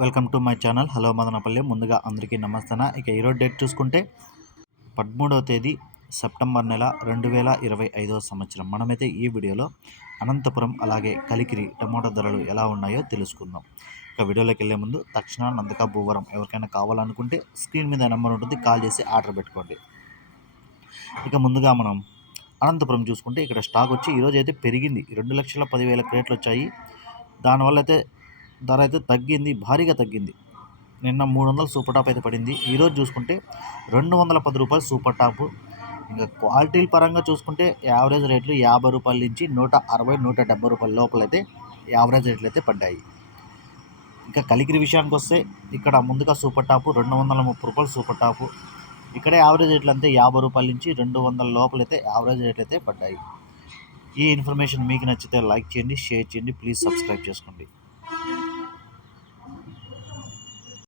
Welcome to my channel. Hello Madanapalle. ముందుగా అందరికీ నమస్తన? ఇక ఈరోజు డేట్ చూసుకుంటే పదమూడవ తేదీ సెప్టెంబర్ నెల రెండు వేల ఇరవై ఐదవ సంవత్సరం. మనమైతే ఈ వీడియోలో అనంతపురం అలాగే కలికిరి టమోటా ధరలు ఎలా ఉన్నాయో తెలుసుకుందాం. ఇక వీడియోలోకి వెళ్ళే ముందు తక్షణ నందక భూవరం ఎవరికైనా కావాలనుకుంటే స్క్రీన్ మీద నెంబర్ ఉంటుంది కాల్ చేసి ఆర్డర్ పెట్టుకోండి. ఇక ముందుగా మనం అనంతపురం చూసుకుంటే ఇక్కడ స్టాక్ వచ్చి ఈరోజు అయితే పెరిగింది. రెండు లక్షల పదివేల క్రేట్లు వచ్చాయి. దానివల్ల అయితే ధర అయితే తగ్గింది భారీగా తగ్గింది. నిన్న మూడు వందల సూపర్ టాప్ అయితే పడింది. ఈరోజు చూసుకుంటే రెండు వందల పది రూపాయలు సూపర్ టాప్. ఇంకా క్వాలిటీల పరంగా చూసుకుంటే యావరేజ్ రేట్లు యాభై రూపాయల నుంచి నూట అరవై నూట డెబ్బై రూపాయల లోపల అయితే యావరేజ్ రేట్లు అయితే పడ్డాయి. ఇంకా కలికిరి విషయానికి వస్తే ఇక్కడ ముందుగా సూపర్ టాపు రెండు వందల ముప్పై రూపాయలు సూపర్ టాపు. ఇక్కడే యావరేజ్ రేట్లు అంతే యాభై రూపాయల నుంచి రెండు వందల లోపలైతే యావరేజ్ రేట్లు అయితే పడ్డాయి. ఈ ఇన్ఫర్మేషన్ మీకు నచ్చితే లైక్ చేయండి షేర్ చేయండి ప్లీజ్ సబ్స్క్రైబ్ చేసుకోండి.